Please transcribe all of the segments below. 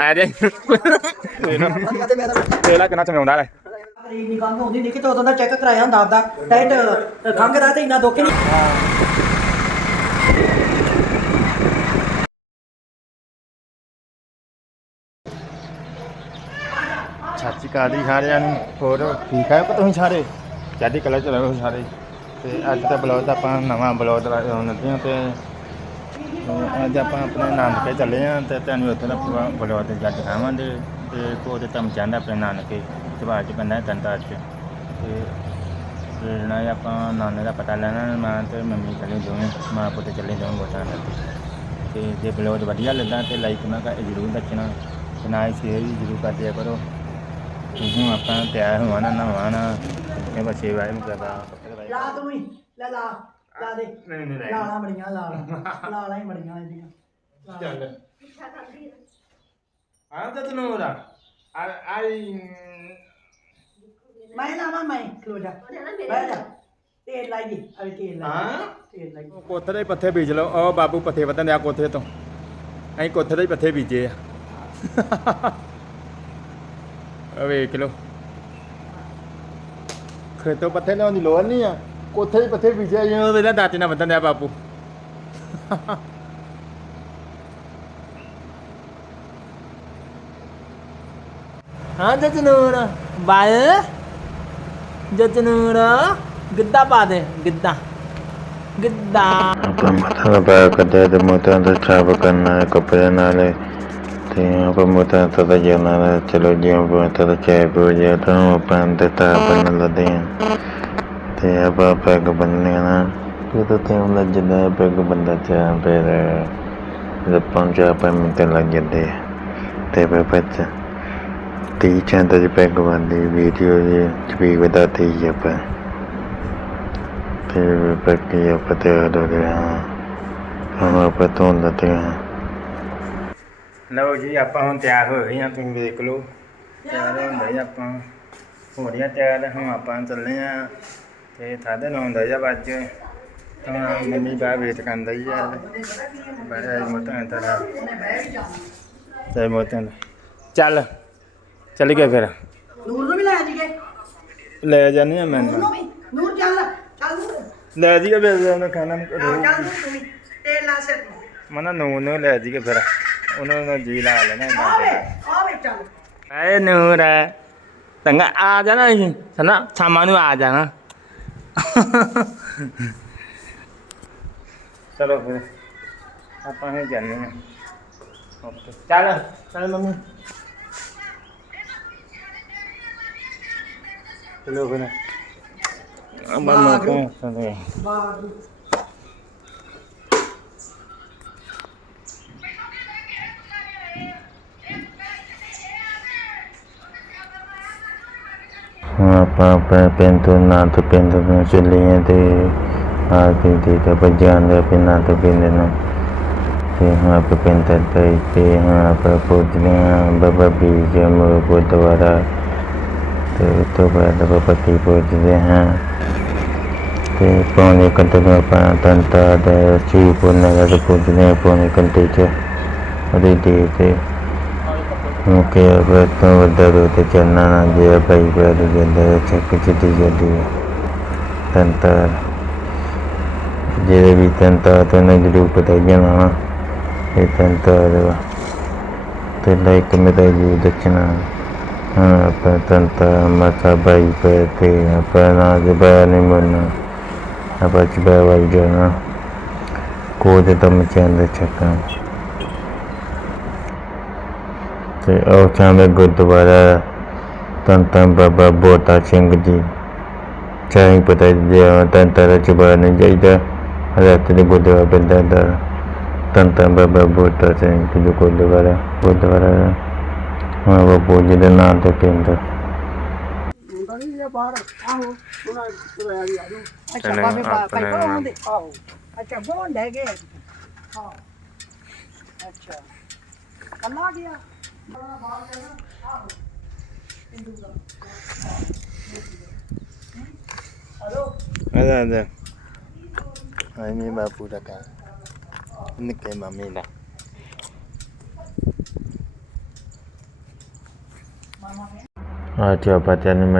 ਆ ਜਾ ਇਹ ਲਾ ਕਿੰਨਾ ਚੰਗਾਉਂਦਾ ਲੈ ਮਰੀਜ਼ ਨਹੀਂ ਖੰਘ ਆਉਂਦੀ ਨਹੀਂ ਕਿ ਉਦੋਂ ਦਾ ਚੈੱਕ ਕਰਾਇਆ ਹੁੰਦਾ ਆਪਦਾ ਡਾਇਟ ਖੰਘ ਦਾ ਤੇ ਇੰਨਾ ਦੁੱਖ ਨਹੀਂ ਸਤਿ ਸ਼੍ਰੀ ਅਕਾਲ ਜੀ ਸਾਰਿਆਂ ਨੂੰ ਹੋਰ ਠੀਕ ਹੈ ਪਰ ਤੁਸੀਂ ਸਾਰੇ ਚੜ੍ਹਦੀ ਕਲਾ ਚ ਰਹੋ ਸਾਰੇ ਤੇ ਅੱਜ ਦਾ ਬਲੌਗ ਆਪਾਂ ਨਵਾਂ ਬਲੌਗ ਲਾਉਣ ਲੱਗੇ ਹਾਂ ਤੇ ਅੱਜ ਆਪਾਂ ਆਪਣੇ ਨਾਨਕੇ ਚੱਲੇ ਹਾਂ ਤੇ ਤੁਹਾਨੂੰ ਉੱਥੇ ਦਾ ਪੂਰਾ ਬਲੌਗ ਤੇ ਜੱਜ ਖਾਵਾਂਗੇ ਤੇ ਕੋਦੇ ਤਮ ਜਾਂਦਾ ਆਪਣੇ ਨਾਨਕੇ ਜਵਾਜ ਚ ਪੈਂਦਾ ਦੰਦਾ ਚ। ਤੇ ਤੇ ਆਪਾਂ, ਨਾਨੇ ਦਾ ਪਤਾ ਲੈਣਾ ਮਾਂ ਤੇ ਮੰਮੀ ਚੱਲੇ ਦੋਵੇਂ, ਮਾਂ ਪੁੱਤ ਚੱਲੇ ਦੋਵੇਂ ਬੋਤਾਂ ਦਾ ਤੇ ਜੇ ਬਲੌਗ ਵਧੀਆ ਲੱਗਾ ਤੇ ਲਾਈਕ ਨਾ ਕਰ ਜ਼ਰੂਰ ਦੱਸਣਾ, ਤੇ ਨਾਲ ਹੀ ਸ਼ੇਅਰ ਵੀ ਜ਼ਰੂਰ ਕਰ ਦਿਆ ਕਰੋ। ਹੁਣ ਆਪਾਂ ਤਿਆਰ ਹੋਣਾ ਨਹਾਉਣਾ ਇਹ ਬੱਚੇ ਵਾਇਮ ਕਰਦਾ ਲਾ ਤੂੰ ਹੀ ਲੈ ਲਾ ਲਾ ਦੇ। ਨਹੀਂ ਨਹੀਂ ਲਾਲਾਂ ਬੜੀਆਂ ਲਾ ਲਾਲਾਂ ਹੀ ਬੜੀਆਂ ਇਹਦੀਆਂ। ਚੱਲ। ਆ। ਤਾਂ ਤੈਨੂੰ ਉਹਦਾ ਆ। ਆਈ ਮੈਂ ਲਾਵਾਂ ਮੈਂ ਖਲੋ ਜਾ। ਬਹਿ ਜਾ। ਤੇਲ ਲਾਈਏ ਅਰੇ ਤੇਲ ਲਾਈਏ ਹਾਂ? ਤੇਲ ਲਾਈਏ ਕੋਥੇ ਦੇ ਪੱਥੇ ਬੀਜ ਲਓ। ਉਹ ਬਾਬੂ ਪੱਥੇ ਵਧਣ ਦਿਆ ਕੋਥੇ ਤੋਂ। ਅਸੀਂ ਕੋਥੇ ਦੇ ਪੱਥੇ ਬੀਜੇ ਆ। ਆ ਵੇਖ ਲਓ। ਖੇਤੋਂ ਪੱਥੇ ਲਿਆਉਣ ਦੀ ਲੋੜ ਨਹੀਂ ਆ। ਕੋਥੇ ਦੇ ਪੱਥੇ ਬੀਜੇ ਜਿਵੇਂ ਉਹ ਵੇਲਾ ਦਾਤੇ ਨਾਲ ਵਧਣ ਦਿਆ ਬਾਪੂ। ਗਿੱਧਾ ਪਾ ਦੇ, ਗਿੱਧਾ। ਗਿੱਧਾ। ਮੱਥਾ ਪਾ ਕਰਦੇ ਤੇ ਮੋਤਾਂ ਦਾ ਛਾਪ ਕਰਨਾ ਹੈ ਕੱਪੜੇ ਨਾਲ ਤੇ ਆਪਾਂ ਮੋਤਾਂ ਦਾ ਤਾਂ ਜਾਣਾ ਹੈ। ਚਲੋ ਜੀ ਆਪਾਂ ਤਾਂ ਚਾਹ ਪੀ ਜਾ ਤਾਂ ਆਪਾਂ ਤੇ ਤਾਂ ਬਣ ਲੱਦੇ ਹਾਂ ਤੇ ਆਪਾਂ ਪੈਗ ਬੰਨਣੇ ਨਾ। ਇਹ ਤਾਂ ਤੇ ਉਹਨਾਂ ਜਿੰਦਾ ਪੈਗ ਬੰਦਾ ਚਾਹ ਫਿਰ ਜਦ ਪੰਜ ਆਪਾਂ ਮਿੰਟ ਲੱਗ ਜਾਂਦੇ ਆ। ਤੇ ਫਿਰ ਬੱਚ ਤੀ ਲਓ ਜੀ ਆਪਾਂ ਹੁਣ ਤਿਆਰ ਹੋ ਗਏ ਹਾਂ ਤੁਸੀਂ ਵੇਖ ਲਓ। ਤਿਆਰ ਹੁੰਦਾ ਜੀ ਆਪਾਂ ਹੋ ਰਹੀਆਂ ਤਿਆਰ ਹੁਣ ਆਪਾਂ ਚੱਲੇ ਆ ਤੇ ਸਾਢੇ ਨੌ ਦਾ ਜਾਂ ਵੱਜ ਤਾਂ ਮੰਮੀ ਬਾਹਰ ਵੇਟ ਕਰਦਾ ਹੀ ਆ। ਬਾਹਰ ਮੋਟਾ ਤਰਾ। ਤੇ ਮੋਟਾ ਚੱਲ ਚੱਲ ਗਏ ਫਿਰ। ਨੂਰ ਨੂੰ ਵੀ ਲੈ ਜੀਗੇ ਲੈ ਜਾਨੀ ਆ ਮੈਂ। ਨੂਰ ਨੂੰ ਵੀ। ਨੂਰ ਚੱਲ ਚੱਲ ਨੂਰ। ਲੈ ਜੀਗੇ ਫਿਰ ਉਹਨੂੰ ਖਾਣਾ ਆਹ, ਚੱਲ ਨੂਰ ਤੂੰ ਵੀ। ਤੇਲ ਲਾ ਸਿਰ ਨੂੰ। ਮਨਾ ਨੂੰ ਨੂੰ ਲੈ ਜੀਗੇ ਫਿਰ। ਉਹਨਾਂ ਨੂੰ ਜੀ ਲਾ ਲੈਣਾ ਆਵੇ ਆਵੇ ਚੱਲ ਐ ਨੂਰ ਹੈ ਤੰਗਾ ਆ ਜਾਣਾ ਹੀ ਸਨਾ ਸ਼ਾਮਾਂ ਨੂੰ ਆ ਜਾਣਾ ਚਲੋ ਫਿਰ ਆਪਾਂ ਹੀ ਜਾਣੇ ਆ ਓਕੇ ਚੱਲ ਚੱਲ ਮੰਮੀ ਚਲੋ ਫਿਰ ਆਪਾਂ ਮੋਕੋ ਚਲੇ ਬਾਹਰ ਹੁਣ ਆਪਾਂ ਆਪਣੇ ਪਿੰਡ ਤੋਂ ਨਾ ਤੋਂ ਪਿੰਡ ਨੂੰ ਚੱਲੇ ਹਾਂ ਤੇ ਆ ਕੇ ਤੇ ਤਾਂ ਭੱਜਾਂ ਦੇ ਪਿੰਡਾਂ ਤੋਂ ਪਿੰਡ ਨੂੰ। ਤੇ ਹੁਣ ਆਪਾਂ ਪਿੰਡ ਤੇ ਤੇ ਹੁਣ ਆਪਾਂ ਪਹੁੰਚਦੇ ਹਾਂ ਬਾਬਾ ਬੀਜ ਮੋ ਗੁਰਦੁਆਰਾ। ਤੇ ਉਸ ਬਾਅਦ ਆਪਾਂ ਪੱਟੀ ਪਹੁੰਚਦੇ ਹਾਂ। ਤੇ ਪੌਣੇ ਘੰਟੇ ਨੂੰ ਆਪਾਂ ਤੰਤਾ ਦੇ ਸ਼ੀਪੁਰ ਨਗਰ ਪਹੁੰਚਦੇ ਹਾਂ, ਪੌਣੇ ਘੰਟੇ ਚ। ਉਹਦੀ ਤੇ ਮੁਕੇ ਬਤੋਂ ਵੱਡਾ ਰੋਤੇ ਚੱਲਣਾ ਨਾ ਜੇ ਭਾਈ ਪੈਰ ਜਾਂਦਾ ਚੱਕ ਚਿੱਟੀ ਜਾਂਦੀ ਹੈ। ਤੰਤਰ ਜਿਹੜੇ ਵੀ ਤੰਤਰ ਤੇ ਨਾ ਜਰੂਰ ਪਤਾ ਜਾਣਾ ਇਹ ਤੰਤਰ ਤੇ ਲਾਈਕ ਮੇਰਾ ਜੀ ਦਛਣਾ ਹਾਂ, ਆਪਾਂ ਤੰਤਰ ਮਤਾ ਭਾਈ ਪੈਰ ਤੇ ਆਪਾਂ ਨਾ ਜਬਾ ਨਹੀਂ ਮਰਨਾ। ਆਪਾਂ ਚਬਾ ਵਾਈ ਜਾਣਾ। ਕੋਦ ਤਮ ਚੰਦ ਚੱਕਾਂ ਤੇ ਉਹ ਚਾਂਦੇ ਗੁਰਦੁਆਰਾ ਧੰਨ ਧੰਨ ਬਾਬਾ ਬੋਤਾ ਸਿੰਘ ਜੀ। ਚਾਹੀ ਪਤਾ ਜੇ ਤਨ ਤਰ ਚੁਬਾ ਨਹੀਂ ਜਾਈਦਾ ਰਾਤ ਦੇ ਗੁਰਦੁਆਰਾ ਬੰਦਾ ਦਾ ਧੰਨ ਧੰਨ ਬਾਬਾ ਬੋਤਾ ਸਿੰਘ ਜੀ ਦੇ ਗੁਰਦੁਆਰਾ ਗੁਰਦੁਆਰਾ ਹਾਂ। ਬਾਬੂ ਜੀ ਦੇ ਨਾਂ ਤੇ ਪਿੰਡ। ਅੱਛਾ ਬਾਬੇ ਪਾ ਪਾਈ ਪਾਉਂਦੇ ਆਹੋ। ਅੱਛਾ ਬੋਲ ਲੈ ਗਏ। ਹਾਂ ਅੱਛਾ। ਕੱਲਾ ਗਿਆ? ਹਾਂ ਨਹੀਂ ਬਾਪੂ ਦਾ ਘਰ ਨਿੱਕੇ ਮਾਮੇ ਦਾ ਆ ਚਾ ਪਤਾ ਨਹੀਂ ਮੈਂ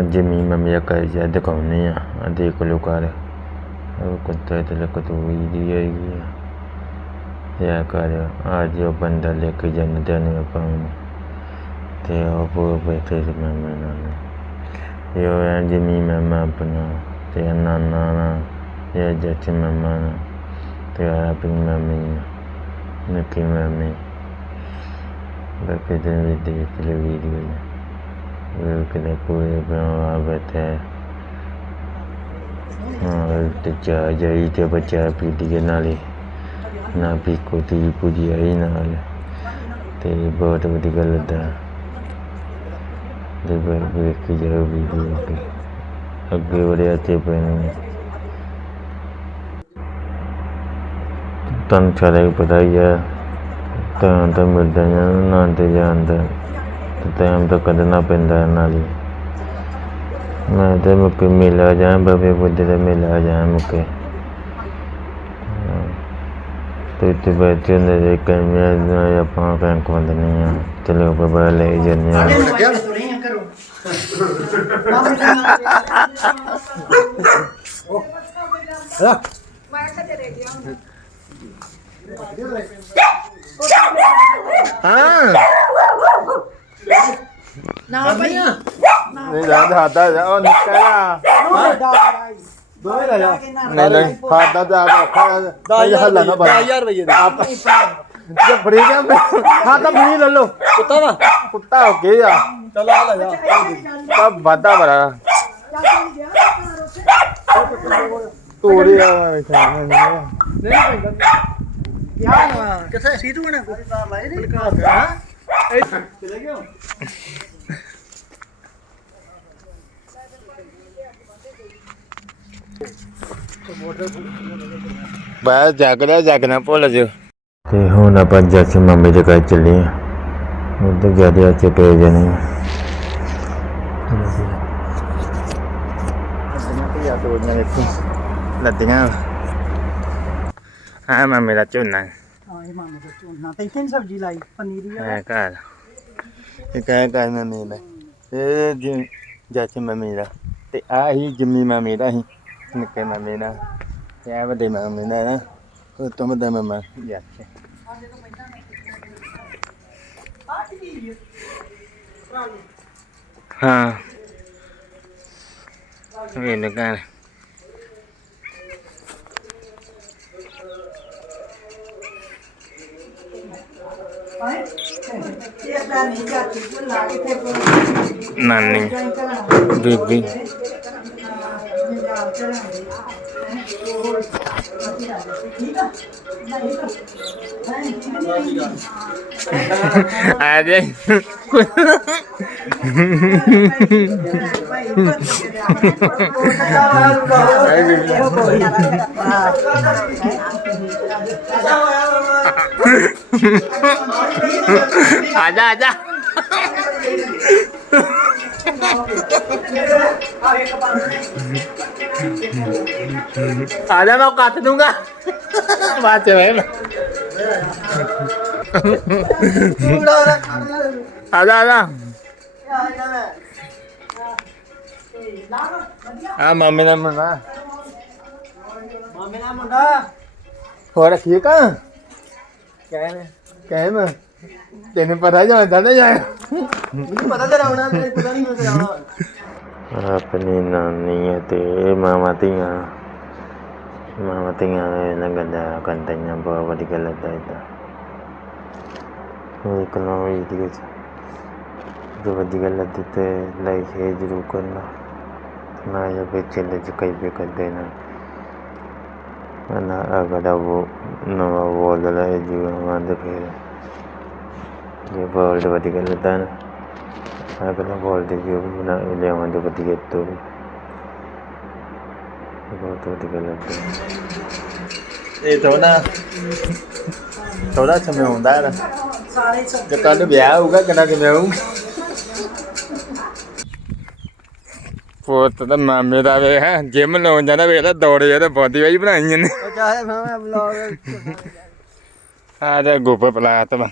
ਜਮੀ ਮੈਂ ਕਰ ਜਾ ਦਿਖਾਉਣੀ ਆ ਆ ਦੇਖ ਲੋ ਕਰ ਉਹ ਕੁੱਤੇ ਤੇ ਲੱਕ ਤੂੰ ਵੀ ਦੀ ਆਈ ਆ ਯਾ ਕਰ ਆ ਜੋ ਬੰਦਾ ਲੈ ਕੇ ਜੰਨਤ ਨੇ ਆਪਾਂ ਤੇ ਉਹ ਪੂਰੇ ਬੈਠੇ ਸੀ ਮੈਂ ਨਾਲ ਇਹ ਆ ਜਮੀ ਮੈਂ ਆਪਣਾ ਤੇ ਨਾਨਾ ਨਾ ਇਹ ਜੱਚ ਮਮਾ ਨਾ ਤੇ ਆ। ਆਪਣੀ ਮੰਮੀ ਨਿੱਕੀ ਮੰਮੀ ਬਕਦੇ ਵੀ ਦੇਖ ਲੈ ਵੀਡੀਓ। ਉਹ ਕਿਤੇ ਪੂਰੇ ਬਣਾ ਬੈਠੇ। ਹਾਂ, ਤੇ ਚਾ ਜਾਈ ਤੇ ਬੱਚਾ ਪੀਟੀ ਨਾਲੇ। ਨਾ ਵੀ ਕੋਈ ਪੁਜੀ ਆਈ ਨਾਲ। ਤੇ ਬਹੁਤ ਵਧੀਆ ਲੱਗਦਾ ਦਾ ਦੇ ਬਰ ਵੇਖ ਕੇ ਜਾਓ ਵੀਡੀਓ ਤੇ ਅੱਗੇ ਵੜਿਆ ਤੇ ਪੈਣੇ ਤੁਹਾਨੂੰ ਸਾਰਾ ਹੀ ਪਤਾ ਹੀ ਹੈ ਤਾਂ ਤਾਂ ਮਿਲਦਾ ਜਾਂ ਨਾ ਤੇ ਜਾਂਦਾ ਤੇ ਟਾਈਮ ਤਾਂ ਕੱਢਣਾ ਪੈਂਦਾ ਇਹਨਾਂ ਲਈ ਮੈਂ ਤੇ ਮੁੱਕੇ ਮਿਲਾ ਜਾਂ ਬਬੇ ਬੁੱਢੇ ਦੇ ਮਿਲਾ ਜਾਂ ਮੁੱਕੇ ਤੇ ਤੇ ਬੈਠੇ ਨੇ ਦੇ ਕੈਮਰੇ ਨਾਲ ਆਪਾਂ ਬੈਂਕ ਬੰਦ ਨਹੀਂ ਆ ਚਲੋ ਬਾਬਾ ਲੈ ਜੰਨੇ ਆ ਹਾਂ ਨਾ ਪਈਆਂ ਨਹੀਂ ਜਾਂਦਾ ਹਾਦਾ ਉਹ ਨਿੱਕਾ ਜਾ ਦੋਵੇਂ ਲੈ ਜਾ ਨਹੀਂ ਨਹੀਂ ਹਾਦਾ ਜਾ ਔਖਾ ਨਹੀਂ 10000 ਰੁਪਏ ਦੇ ਜੇ ਫੜੀ ਗਿਆ ਹਾਂ ਤਾਂ ਫੜੀ ਲੈ ਲਓ। ਕੁੱਤਾ ਵਾ? ਕੁੱਤਾ ਹੋ ਗਿਆ ਚੱਲ ਆ ਲੈ ਜਾ। ਤਾਂ ਵਾਦਾ ਬੜਾ। ਤੋੜੀ ਆ ਮੈਂ ਖਾਣਾ ਨਹੀਂ ਨਹੀਂ ਪੈਂਦਾ ਯਾਰ ਕਿੱਥੇ? ਸੀਤੂ ਨੇ ਲਾਏ ਨੇ ਚਲੇ ਗਿਆ ਬਸ ਜਾਗ ਰਿਹਾ ਜਾਗ ਨਾ ਭੁੱਲ ਜਿਓ। ਤੇ ਹੁਣ ਆਪਾਂ ਜੱਸ ਮੰਮੀ ਦੇ ਘਰ ਚੱਲੇ ਆ। ਉਧਰ ਜ਼ਿਆਦਾ ਅੱਛੇ ਪੈ ਜਾਣੇ ਆ। ਲੱਦੀਆਂ ਹਾਂ ਮੈਂ ਮੇਰਾ ਝੋਨਾ। ਹਾਂ ਇਹ ਮਾਮੇ ਦਾ ਝੋਨਾ। ਤੇ ਕਿੰਨ ਸਬਜ਼ੀ ਲਾਈ? ਪਨੀਰੀ ਆ। ਹੈ ਘਰ। ਇਹ ਕਹਿ ਕਹਿ ਮੈਂ ਮੇਰਾ ਇਹ ਜੀ ਜਾਚ ਮੈਂ ਮੇਰਾ ਤੇ ਆ ਹੀ ਜਿੰਮੀ ਮੈਂ ਮੇਰਾ ਹੀ। ਨਿੱਕੇ ਮੈਂ ਮੇਰਾ ਤੇ ਆ ਵੱਡੇ ਮੈਂ ਮੇਰਾ ਨਾ। ਉਹ ਤੁਮ ਦਾ ਮੈਂ ਜਾਚ ਹਾਂ ਇਹ ਲਗਾ ਇਹ ਤਾਂ ਨਹੀਂ ਜਾਂਦੀ ਕੋਈ ਲਾ ਕੇ ਤੇ ਨਾਨੀ ਬੀਬੀ ਆ ਜਾ ਆ ਜਾ ਆ ਜਾ ਆ ਜਾ ਮੈਂ ਕੱਟ ਦੂੰਗਾ ਬਾਅਦ ਚ ਵੇ ਆ ਜਾ ਆ ਜਾ ਆ ਮਾਮੇ ਦਾ ਮੁੰਡਾ ਮਾਮੇ ਦਾ ਤੈਨੂੰ ਪਤਾ ਜਾਂ ਦਾਦਾ ਜਾ ਮੈਨੂੰ ਪਤਾ ਤੇਰਾ ਆਉਣਾ ਮੈਨੂੰ ਪਤਾ ਨਹੀਂ ਮੈਂ ਤੇਰਾ ਆਉਣਾ। ਆਪਣੀ ਨਾਨੀ ਤੇ ਮਾਮਾ ਧੀਆਂ। ਮਾਮਾ ਧੀਆਂ ਨੇ ਲੰਗਦਾ ਕੰਟੀਆਂ ਬਹੁਤ ਵੱਡੀ ਗੱਲ ਹੈ ਇਹਦਾ ਉਹ ਇਕਨੋਂ ਵੀ ਦੀ ਜੋ ਵੱਡੀ ਗੱਲ ਹੈ ਤੇ ਲਾਈਕ ਹੈ ਜ਼ਰੂਰ ਕਰਨਾ। ਨਾ ਇਹ ਬੱਚੇ ਲੈ ਕੇ ਕਈ ਵੀ ਕਰ ਦੇਣਾ ਨਾ ਅਗਰ ਉਹ ਨਵਾਂ ਬੋਲ ਜੀ ਫਿਰ ਗੱਲ ਹੈ ਨਾ ਅਗਲਾ ਬੋਲ ਦੇ ਵੀ ਬਣਾ ਲਿਆਵਾਂ ਜੋ ਵਧੀਆ ਤੋਂ ਬਹੁਤ ਵੱਡੀ ਗੱਲ ਹੈ ਇਹ ਥੋੜਾ ਥੋੜਾ ਸਮੇਂ ਹੁੰਦਾ ਹੈ ਨਾ ਸਾਰੇ ਸਭ ਜੇ ਕੱਲ ਵਿਆਹ ਹੋਊਗਾ ਕਿੰਨਾ ਕਿਵੇਂ ਹੋਊ ਪੁੱਤ ਤਾਂ ਮਾਮੇ ਦਾ ਵੇ ਹੈ ਜਿਮ ਲਾਉਣ ਜਾਂਦਾ ਵੇਖ ਲੈ ਦੌੜੇ ਜਾਂ ਤੇ ਬੋਦੀ ਵਾਈ ਬਣਾਈ ਨੇ ਉਹ ਚਾਹੇ ਮੈਂ ਬਲੌਗ ਆ ਜਾ ਗੋਪਰ ਪਲਾਤ ਵਾ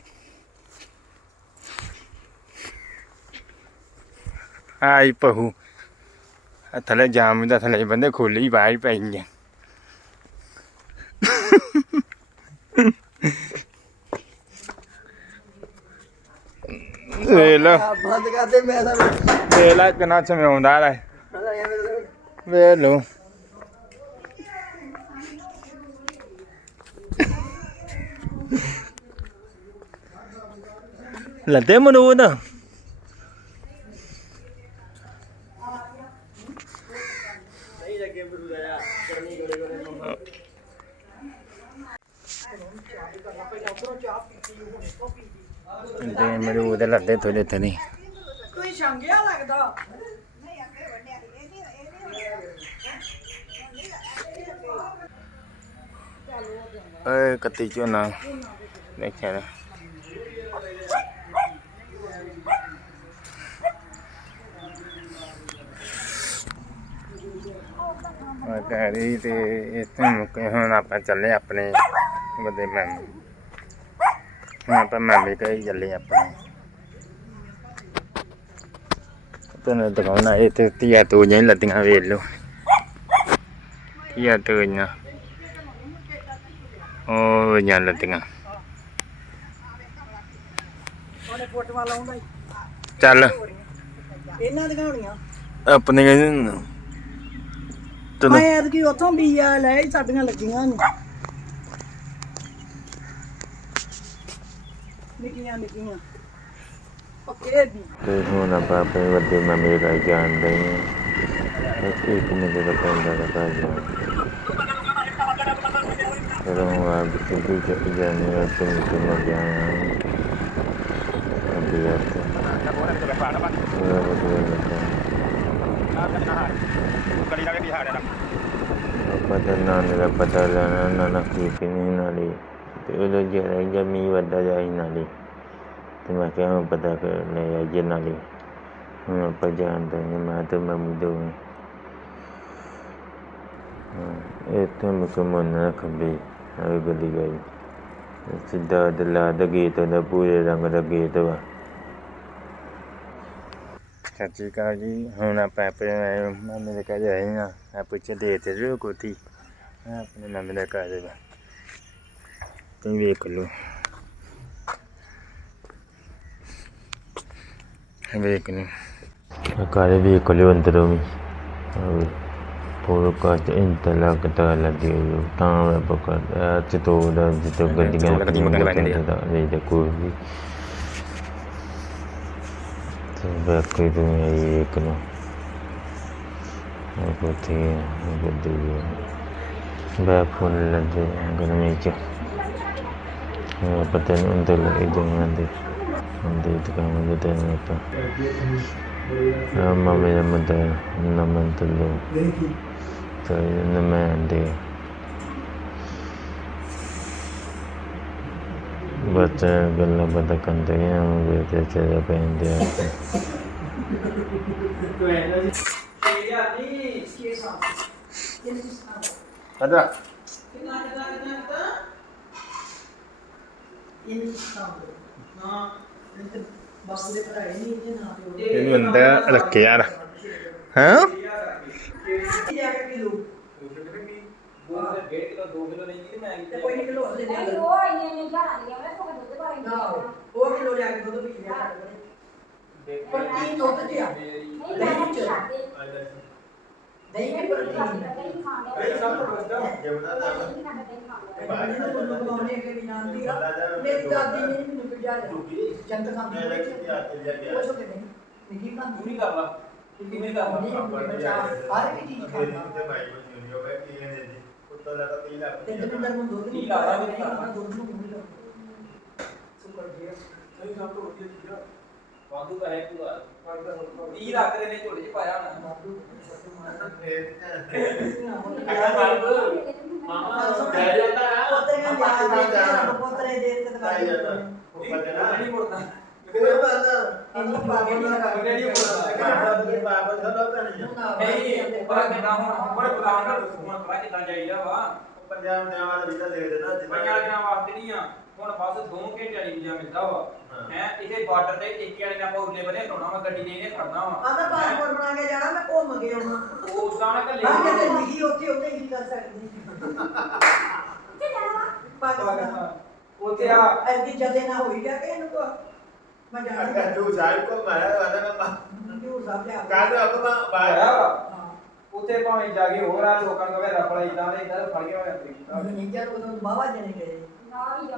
ਆਈ ਪਹੂ। ਆ ਥਲੇ ਜਾਮ ਦਾ ਥਲੇ ਬੰਦੇ ਖੋਲੀ ਬਾਹਰ ਪਈ ਆ ਲੈ ਲਾ। ਬੰਦ ਕਰਦੇ ਮੈਂ ਤਾਂ ਲੈ ਲਾ ਕਿੰਨਾ ਚਮਿਆਉਂਦਾ ਲੈ ਵੇ ਲੋ ਲੱਦੇ ਮਨੂਦ ਦੇ ਮਨੂਦ ਲੱਦੇ ਥੋੜੇ ਥੋੜੇ ਕੋਈ ਸੰਗਿਆ ਲੱਗਦਾ? ਓਏ ਕੱਤੀ ਝੋਨਾ। ਦੇਖਿਆ ਨਾ। ਮੈਂ ਰਹੀ ਤੇ ਇੱਥੇ ਮੁੱਕੇ ਹੁਣ ਆਪਾਂ ਚੱਲੇ ਆਪਣੇ ਬੰਦੇ ਮੈਂ ਹੁਣ ਆਪਾਂ ਮਾਮੇ ਕਹੀ ਚੱਲੇ ਆਪਣੇ। ਤੈਨੂੰ ਦਿਖਾਉਣਾ ਇਹ ਤੇ ਤੀਆ ਤੂੰ ਨਹੀਂ ਲੱਦੀਆਂ ਵੇਖ ਲੋ ਤੀਆ ਤੂੰ ਨਾ ਉਹ ਜਾਂ ਲੱਦੀਆਂ। ਚੱਲ। ਇਹਨਾਂ ਦੀਆਂ ਹੋਣੀਆਂ। ਆਪਣੇ ਕਹਿੰਦੇ ਚਲੋ ਮੈਂ ਐਤਕੀ ਉੱਥੋਂ ਵੀ ਆ ਲੈ ਆਈ, ਸਾਡੀਆਂ ਲੱਗੀਆਂ ਨੇ ਨਿੱਕੀਆਂ ਨਿੱਕੀਆਂ ਪੱਕੇ ਦੀ ਤੇ ਹੁਣ ਆਪਾਂ ਆਪਣੇ ਵੱਡੇ ਮਾਮੇ ਦਾ ਜਾਣਦੇ ਹਾਂ ਬਸ ਇੱਕ ਮਿੰਟ ਦਾ ਪੈਂਦਾ ਦਾ ਘਰ ਜਾ ਫਿਰ ਉਹ ਆ ਬਿਜਲੀ ਚੱਕ ਜਾਣੇ ਆ ਤੇ ਮੁਝੇ ਮਰ ਜਾਣਾ ਅਭੀ ਆਤੇ ਉਹ ਵਧੀਆ ਲੱਗਦਾ ਪਤਾ ਨਾ ਮੇਰਾ ਪਤਾ ਲੈਣਾ ਨਾ ਨਾ ਕੀ ਨਹੀਂ ਨਾਲੀ ਤੇ ਉਹ ਜਿਹੜਾ ਜਮੀ ਵੱਡਾ ਜਾਈ ਨਾਲੀ ਤੇ ਮੈਂ ਕਿਹਾ ਹੁਣ ਪਤਾ ਕਰ ਲੈ ਜੇ ਨਾਲੀ ਹੁਣ ਆਪਾਂ ਜਾਣਦੇ ਹਾਂ ਮੈਂ ਤੇ ਮੰਮੀ ਦੋਵੇਂ ਹਾਂ ਇੱਥੇ ਮੁਕੇ ਮਨ ਨਾ ਖੰਬੇ ਆ ਗਲੀ ਗਈ ਸਿੱਧਾ ਦਲਾ ਦਾ ਗੇਟ ਦਾ ਪੂਰੇ ਰੰਗ ਦਾ ਗੇਟ ਵਾ ਸਤਿ ਸ਼੍ਰੀ ਅਕਾਲ ਜੀ ਹੁਣ ਆਪਾਂ ਆਪਣੇ ਮਾਮੇ ਦੇ ਘਰ ਆਏ ਹਾਂ ਆਪਾਂ ਚੱਲੇ ਤੇ ਰੋ ਆਹ ਆਪਣੇ ਮਾਮੇ ਦੇ ਘਰ ਦੇ ਤੁਸੀਂ ਵੇਖ ਲਓ ਵੇਖ ਲਓ Akala vi ko liwan terumi. Puro ka sa intala ka tala di yo. Tanga ba ka cito da cito gadingan Cito gadingan maganda ba, ko no. Ako ti gadi yo. Ba phone la de gana me cho. पता नहीं उन तक इधर मंदिर मंदिर तक मंदिर तक आता Ama may naman tayo naman tulo. Tayo naman di. बच्चा बच्चा गल बता कंधे के हम बेटे चले पहन दिया तो अदा ਇਹਨੂੰ ਅੰਦਰ ਰੱਖ ਯਾਰ ਹਾਂ ਹਾਂ ਬਸ ਦੇ ਭਰਾਏ ਨਹੀਂ ਇਹਦੇ ਨਾਂ ਤੇ ਇਹਨੂੰ ਅੰਦਰ ਰੱਖੇ ਯਾਰ ਹਾਂ ਜਾ ਕੇ ਕਿਲੋ ਤੇ ਕੋਈ ਨਹੀਂ ਕਿਲੋ ਦੇ ਦੇ ਨਹੀਂ ਉਹ ਇੰਨੇ ਨਹੀਂ ਜਾਣਦੀਆਂ ਮੈਂ ਸੋਚ ਦੁੱਧ ਪਾਈ ਨਾ ਉਹ ਕਿਲੋ ਲਿਆ ਕੇ ਦੁੱਧ ਪੀ ਲਿਆ ਪਰ ਕੀ ਦੁੱਧ ਤੇ ਆ ਨਹੀਂ ਮੈਂ ਨਹੀਂ ਖਾਦੇ ਦਹੀਂ ਕਿ ਪਰ ਨਹੀਂ ਖਾਂਦੇ ਸਭ ਤੋਂ ਵੱਡਾ ਨਹੀਂ ਖਾਂਦੇ ਬਣਾਉਣੇ ਕਿ ਵੀ ਨਾਂ ਦੀ ਆ ਮੇਰੀ ਦਾਦੀ ਨੇ ਮੈਨੂੰ ਭਜਾਇਆ ਜੰਤ ਖਾਂਦੀ ਹੋਈ ਉਹ ਸੋ ਕੇ ਨਹੀਂ ਨਿੱਕੀ ਖਾਂਦੀ ਪੂਰੀ ਕਰ ਲਾ ਕਿਵੇਂ ਕਰ ਲਾ ਹਰ ਇੱਕ ਚੀਜ਼ ਖਾਂਦਾ ਤੇ ਦਵਿੰਦਰ ਨੂੰ ਦੁੱਧ ਨਹੀਂ ਲਾ ਲਾ, ਨਹੀਂ ਖਾਂਦਾ, ਦੁੱਧ ਨੂੰ ਨਹੀਂ ਲਾਉਂਦਾ। ਸ਼ੁਕਰ ਜੀ ਸਹੀ ਸਭ ਤੋਂ ਵਧੀਆ ਚੀਜ਼ ਆ। ਵਾਧੂ ਤਾਂ ਹੈ ਪੂਰਾ 30 ਲੱਖ ਦੇ ਨੇ ਝੋਲੇ 'ਚ ਪਾਇਆ ਹੋਣਾ। ਪੋਤਰੇ ਦੇ ਦੇ ਪੋਤਰੇ ਦੇ ਤੇ ਦਵਾਈ ਨਹੀਂ ਮੁੜਦਾ ਕਿਹਨੇ ਬੰਦਾ ਇਹਨੂੰ ਪਾ ਕੇ ਨਹੀਂ ਰੱਖ ਨਹੀਂ ਇਹ ਬਾਬਾ ਦਾ ਲੋਕ ਨਹੀਂ ਨਹੀਂ ਪਰ ਕਿਦਾਂ ਹੁਣ ਬੜੇ ਪਲਾਨ ਦਾ ਹੁਣ ਪਤਾ ਕਿਦਾਂ ਜਾਈਦਾ ਵਾ। ਪੰਜਾਬ ਦੇ ਵਾਲਾ ਵੀਜ਼ਾ ਲੈ ਦੇਣਾ ਪੰਜਾਂ ਦਿਨਾਂ ਵਾਸਤੇ ਨਹੀਂ ਆ ਹੁਣ ਬਸ 2 ਘੰਟੇ ਵਾਲੀ ਵੀਜ਼ਾ ਮਿਲਦਾ ਵਾ। ਹੈ। ਇਥੇ ਬਾਰਡਰ ਤੇ ਇੱਕ ਜਣੇ ਨੇ ਆਪਾਂ ਉਰਲੇ ਬਨੇ ਖੜਨਾ ਵਾ ਗੱਡੀ ਨੇ ਇਹਨੇ ਖੜਨਾ ਵਾ। ਆਂਦਾ ਪਾਸਪੋਰਟ ਬਣਾ ਕੇ ਜਾਣਾ ਮੈਂ ਘੁੰਮ ਕੇ ਆਉਣਾ। ਉਹ ਉਦਾਂ ਨਾ ਕੱਲੇ ਹਾਂ ਜੇ ਲਿਖੀ ਉੱਥੇ ਉੱਥੇ ਹੀ ਕਰ ਸਕਦੀ? ਪਾਕਿਸਤਾਨ। ਉੱਥੇ ਆ ਐਦੀ ਜਦੇ ਨਾ ਹੋਈ ਜਾ ਕੇ ਇਹਨੂੰ ਕੋ ਮੈਂ ਸਾਹਿਬ ਕੋ ਮਾਰਾ ਵਾਦਾ ਨਾ ਹਜ਼ੂਰ ਸਾਹਿਬ ਜਾ ਕਾਹਦੇ ਆਪਾਂ ਆਇਆ। ਬਾਹਰ ਵਾ ਹਾਂ। ਉੱਥੇ ਭਾਵੇਂ ਜਾ ਕੇ ਹੋਰ ਆ ਲੋਕਾਂ ਨੂੰ ਕਹੇ ਰਫੜਾ ਇਦਾਂ ਦੇ ਇਦਾਂ ਫੜ ਕੇ ਹੋਇਆ ਤਰੀਕਾ ਨਹੀਂ ਜਦ ਉਦੋਂ ਬਾਵਾ ਜਣੇ ਗਏ।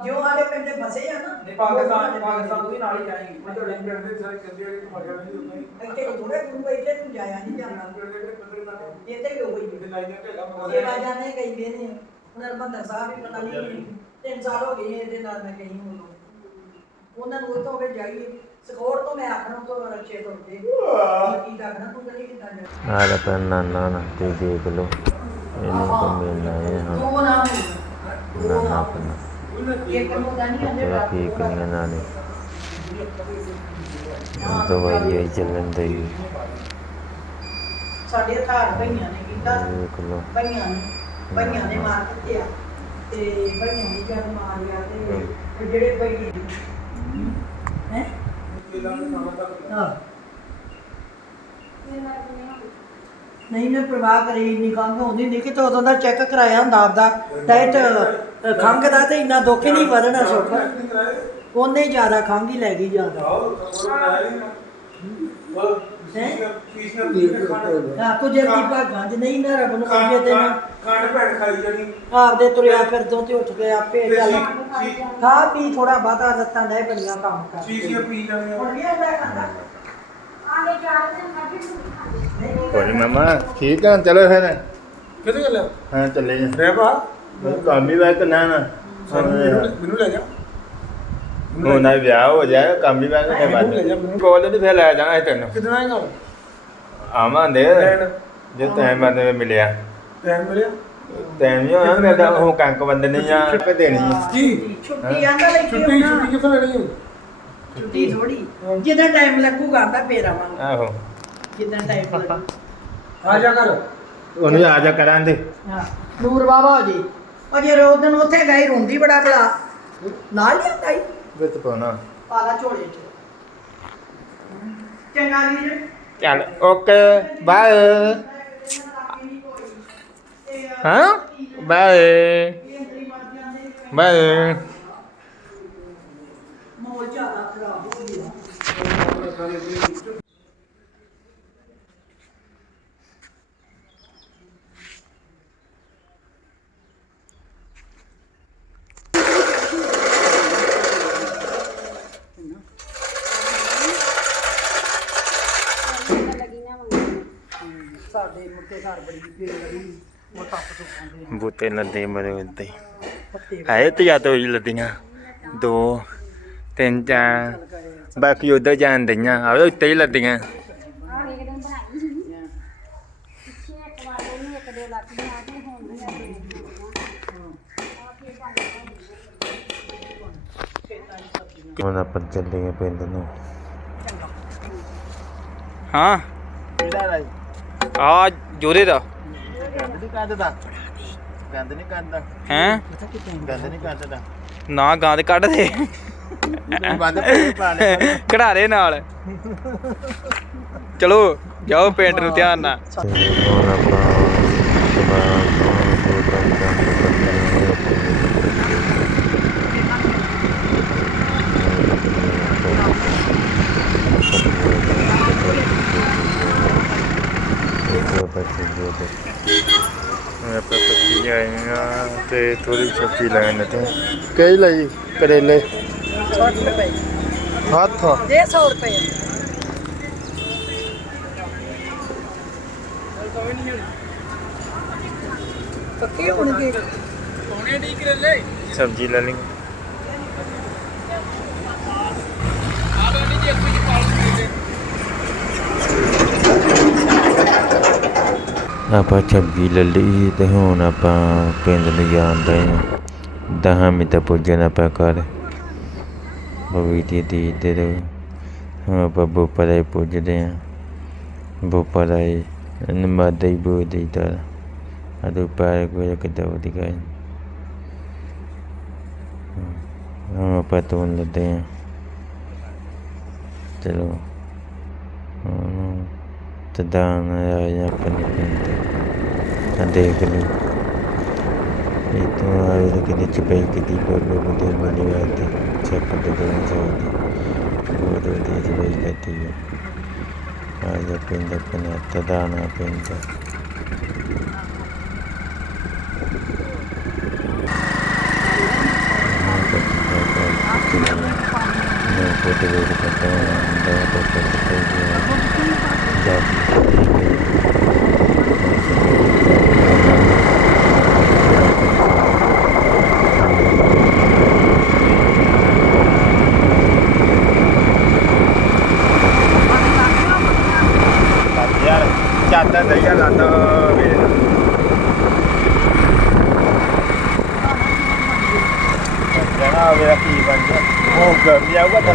ਜੋ ਆਲੇ ਪਿੰਡ ਦੇ ਫਸੇ ਆ ਨਾ ਨਹੀਂ ਪਾਕਿਸਤਾਨ ਪਾਕਿਸਤਾਨ ਤੋਂ ਵੀ ਨਾਲ ਹੀ ਜਾਏਗੀ ਇੱਥੇ ਥੋੜੇ ਗੁਰੂ ਇੱਥੇ ਤੂੰ ਜਾਇਆ ਨਹੀਂ ਜਾਣਾ ਇੱਥੇ ਕਿਉਂ ਹੋਈ ਸੇਵਾ ਜਾਣੇ ਕਈ ਵੇ ਨੇ ਉਹਨਾਂ ਬੰਦਰ ਸਾਹਿਬ ਵੀ ਪਤਾ ਨਹੀਂ ਤਿੰਨ ਸਾਲ ਹੋ ਗਏ ਇਹਦੇ ਨਾਲ ਮੈਂ ਕਹੀ ਉਹਨਾਂ ਨੂੰ ਉਹ ਤੋਂ ਫਿਰ ਜਾਈਏ ਸਕੋਰ ਤੋਂ ਮੈਂ ਆਖਣਾ ਤੋਂ ਰੱਖੇ ਤੋਂ ਦੇ ਕੀ ਕਰਨਾ ਤੂੰ ਕਦੀ ਕਿੱਦਾਂ ਜਾ ਆ ਆਪਣਾ ਨਾਨਾ ਨਾ ਤੇ ਦੇਖ ਲਓ। ਇਹਨੂੰ ਕੋ ਮਿਲਣਾ ਹੈ ਹਾਂ ਉਹ ਨਾ ਨਾਨਾ ਆਪਣਾ ਇੱਕ ਨੂੰ ਤਾਂ ਨਹੀਂ ਆਂਦੇ ਤੇ ਕੀ ਕਰੀਏ ਨਾਲੇ ਦਵਾਈ ਆਈ ਚੱਲਣ ਦੀ ਸਾਡੇ ਹਥਾਰ ਪਈਆਂ ਨੇ ਕੀਤਾ। ਦੇਖ ਲਓ। ਪਈਆਂ ਨੇ ਪਈਆਂ ਨੇ ਮਾਰ ਦਿੱਤੇ ਆ। ਤੇ ਪਈਆਂ ਨੇ ਜਦ ਮਾਰਿਆ ਤੇ ਤੇ ਜਿਹੜੇ ਪਈ ਹੈ ਹਾਂ। ਨਹੀਂ ਮੈਂ ਪ੍ਰਵਾਹ ਕਰੀ ਨਹੀਂ ਖੰਘ ਆਉਂਦੀ ਨਹੀਂ ਕਿ ਤੇ ਉਦੋਂ ਦਾ ਚੈੱਕ ਕਰਾਇਆ ਹੁੰਦਾ ਆਪਦਾ। ਡਾਇਟ ਖੰਘ ਦਾ ਤੇ ਇੰਨਾ ਦੁੱਖ ਹੀ ਨਹੀਂ ਵਧਣਾ ਸੁੱਖ। ਉਹਨੇ ਜ਼ਿਆਦਾ ਖੰਘ ਹੀ ਲੈ ਗਈ ਜ਼ਿਆਦਾ। ਹੈ? ਹਾਂ ਤੂੰ ਜਲਦੀ ਭਾਗਾਂ ਚ ਨਹੀਂ ਨਾ ਰੱਬ ਨੂੰ ਅੱਗੇ ਤੇ ਨਾ। ਖੰਡ ਭੈਣ ਖਾਈ ਜਾਣੀ। ਆਪਦੇ ਤੁਰਿਆ ਫਿਰਦੋਂ ਤੇ ਉੱਠ ਕੇ ਆਪੇ ਤੇ ਚੱਲ। ਸੀ- ਸੀ- ਖਾ ਪੀ ਥੋੜਾ ਬਾਤਾ ਲੱਤਾਂ ਲੈ ਬਣੀਆਂ ਕੰਮ ਕਰ। ਸ਼ੀਸ਼ੀਆਂ ਪੀ ਜਾਣੀਆਂ ਹੁਣ ਵੀ ਆਉਂਦਾ ਖਾਂਦਾ। ਕੋਈ ਨੀ ਮਾਮਾ ਠੀਕ ਆ ਚਲੋ ਫਿਰ। ਕਿੱਥੇ ਚੱਲਿਆ ਹਾਂ? ਚੱਲੇ ਜੀ ਰਹਿ ਬਾ ਕੰਮ ਵੀ ਵੈ ਕਰਨਾ ਨਾ ਮੈਨੂੰ ਲੈ ਜਾ। ਹੁਣ ਨਾ ਵਿਆਹ ਹੋ ਜਾਏ ਕੰਮ ਵੀ ਲੈ ਜਾ, ਬਾਅਦ। ਕੋਲ ਨਹੀਂ ਫੇਰ ਲੈ ਜਾਣਾ ਇਹ ਤੈਨੂੰ। ਕਿਦਣਾ ਆਏਗਾ ਆਵਾਂ ਦੇ ਲੈਣ। ਜੇ ਟਾਈਮ ਬੰਦੇ ਮਿਲਿਆ। ਟਾਈਮ ਮਿਲਿਆ? ਟਾਈਮ ਨਹੀਂ ਹੋਇਆ ਮੈਂ ਤਾਂ ਉਹ ਕੰਕ ਬੰਦੇ ਨਹੀਂ ਆ ਕਿ ਦੇਣੀ। ਕੀ ਛੁੱਟੀ ਆਂਦਾ ਲੈ ਕੇ ਛੁੱਟੀ। ਛੁੱਟੀ ਕਿੱਥੋਂ ਲੈਣੀ ਹੈ ਛੁੱਟੀ ਥੋੜੀ ਜਿੱਦਾਂ ਟਾਈਮ ਲੱਗੂਗਾ ਆਂਦਾ ਫੇਰ ਆਵਾਂਗਾ। ਆਹੋ। ਜਿੱਦਾਂ ਟਾਈਮ ਲੱਗੂ। ਆ ਜਾ ਕਰ। ਉਹਨੂੰ ਆ ਜਾ ਕਰਾਂ ਦੇ ਹਾਂ। ਨੂਰ ਬਾਬਾ ਹੋ ਜੀ। ਉਹ ਜੇ ਰੋਦਨ ਉੱਥੇ ਗਈ ਰੋਂਦੀ ਬੜਾ ਬਲਾ ਨਾਲ ਹੀ ਆਂਦਾ ਹੀ ਵਿੱਚ ਪਾਉਣਾ। ਪਾਲਾ ਝੋਲੇ ਚ। ਚੰਗਾ ਵੀਰ। ਚੱਲ ਓਕੇ ਬਾਏ। ਹਾਂ? ਬਾਏ। ਬਾਏ। ਮੋਲ ਜ਼ਿਆਦਾ ਖਰਾਬ ਹੋ ਗਿਆ ਸਾਡੇ ਮੁੱਕੇ ਘਰ ਬੜੀ ਭੀੜ ਬੜੀ ਮੋਟਾ ਪਟੂ ਖਾਂਦੇ ਬੂਤੇ ਲੱਦੇ ਮਰੇ ਉੱਤੇ। ਹੈ ਤੇ ਜਾਂ ਤੋਂ ਹੀ ਲੱਦੀਆਂ। ਦੋ ਤਿੰਨ ਚਾਰ ਬਾਕੀ ਉਧਰ ਜਾਣ ਦਈਆਂ ਆਵੇ ਉੱਤੇ ਹੀ ਲੱਦੀਆਂ। ਹੁਣ ਆਪਾਂ ਚੱਲੇ ਗਏ ਪਿੰਡ ਨੂੰ। ਹਾਂ। ਆ ਜੋਰੇ ਦਾ? ਗੰਦ ਨਹੀਂ ਕੱਢਦਾ ਗੰਦ ਨਹੀਂ ਕੱਢਦਾ ਹੈ? ਗੰਦ ਨਹੀਂ ਕੱਢਦਾ ਨਾ ਗਾਂ ਦੇ ਕੱਢ ਦੇ। ਬੰਦ ਪਾ ਪਾ ਲੈ ਕਢਾਰੇ ਨਾਲ। ਚਲੋ ਜਾਓ ਪਿੰਡ ਨੂੰ ਧਿਆਨ ਨਾਲ ਤੇ ਹੁਣ ਆਪਾਂ ਦੁਬਾਰਾ ਤੋਂ ਪ੍ਰੋਗਰਾਮ ਚਾਲੂ ਕਰਦੇ ਹਾਂ ਬੱਚੇ ਜੋ ਮੈਂ ਆਪਾਂ ਸਬਜ਼ੀ ਆਏ ਆ ਤੇ ਥੋੜੀ ਸਬਜ਼ੀ ਲੈਣ ਤੇ ਕਈ ਲਈ? ਕਰੇਲੇ। 100 ਰੁਪਏ ਹੱਥ। ਦੇ 100 ਰੁਪਏ। ਪੱਕੇ ਹੋਣਗੇ। ਸਬਜ਼ੀ ਲੈ ਲਈ। ਆਪਾਂ ਛੱਬੀ ਲੈ ਲਈ ਤੇ ਹੁਣ ਆਪਾਂ ਪਿੰਡ ਨੂੰ ਜਾਂਦੇ ਹਾਂ ਦਹਾਂ ਮਿੰਟ ਪੁੱਜਣਾ ਆਪਾਂ ਘਰ। ਬਵੀਤੀ ਦੀ ਦੇ ਦੇ। ਹੁਣ ਆਪਾਂ ਬੋਪਰਾਏ ਪੁੱਜਦੇ ਹਾਂ ਬੋਪਰਾਏ ਨਮਾਦੇ ਬੋਦੀ ਤਰ ਅਦੂ ਪਾਰ ਕੋਈ ਕਿਤੇ ਉਹ ਦਿਖਾਈ ਹੁਣ ਆਪਾਂ ਤੋਂ ਲੱਦੇ ਹਾਂ ਚਲੋ। ਆ ਦੇਖ ਲਓ ਇਹ ਤੋਂ ਆਏ ਤਾਂ ਕਿਤੇ ਚਪਈ ਕਿਤੇ ਬੋਲੋ ਬੁਦੇ ਬਣੀ ਵਾਤੀ ਚੱਕ ਦੇ ਦੇ ਜਾਉਂਦੀ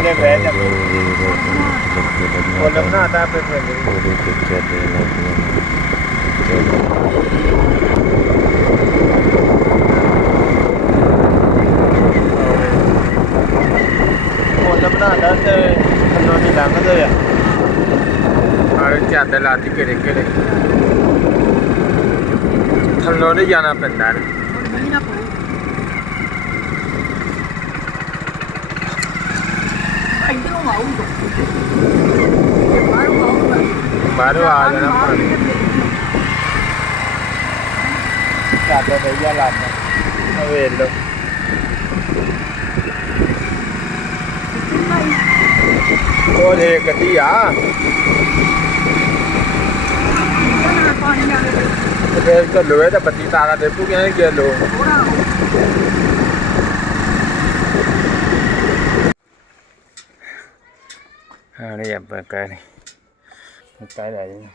ไดลำหน้าตาเป็นเหมืลำหน้าแล้วเจอถนนที่หงก็เจออะอาจจะตลาที่เกิดเกิดถนนได้ยานาเป็นได้ ਬਾਹਰੋਂ ਆ ਜਾਣਾ ਪਾਣੀ ਚਾਦਰ ਦਈਆ ਲਾਤਾ ਵੇਖ ਲੋ ਉਹ ਜੇ ਗੱਡੀ ਆ। ਪਾਣੀ ਆ ਗਿਆ। ਤੇ ਫਿਰ ਚੱਲੋ ਤਾਂ ਬੱਤੀ ਤਾਰਾ ਦੇ ਪੂ ਕਹਿੰਦੇ ਕਿ ਲੋ ਥੋੜਾ ਹਾਂ ਨਹੀਂ ਆਪਾਂ ਕਰ ਕਹਿ ਰਿਹਾ ਜੀ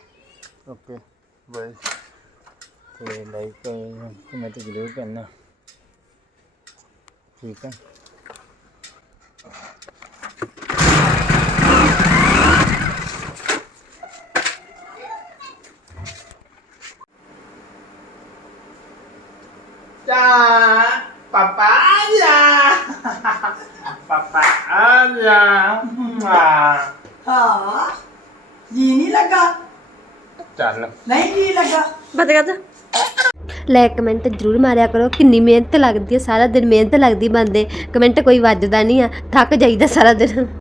ਓਕੇ ਬਾਏ ਤੇ ਲਾਈਕ ਕਮੈਂਟ ਜ਼ਰੂਰ ਕਰਨਾ ਠੀਕ ਹੈ Cha, papaya. papaya. Ah. ਹਾਂ ਜੀ ਨਹੀਂ ਲੱਗਾ ਚੱਲ। ਨਹੀਂ ਜੀ ਲੱਗਾ? ਬਸ ਕਰ ਲਾਈਕ ਕਮੈਂਟ ਜ਼ਰੂਰ ਮਾਰਿਆ ਕਰੋ ਕਿੰਨੀ ਮਿਹਨਤ ਲੱਗਦੀ ਹੈ ਸਾਰਾ ਦਿਨ ਮਿਹਨਤ ਲੱਗਦੀ ਬੰਦੇ। ਕਮੈਂਟ ਕੋਈ ਵੱਜਦਾ ਨਹੀਂ ਆ ਥੱਕ ਜਾਈਦਾ ਸਾਰਾ ਦਿਨ।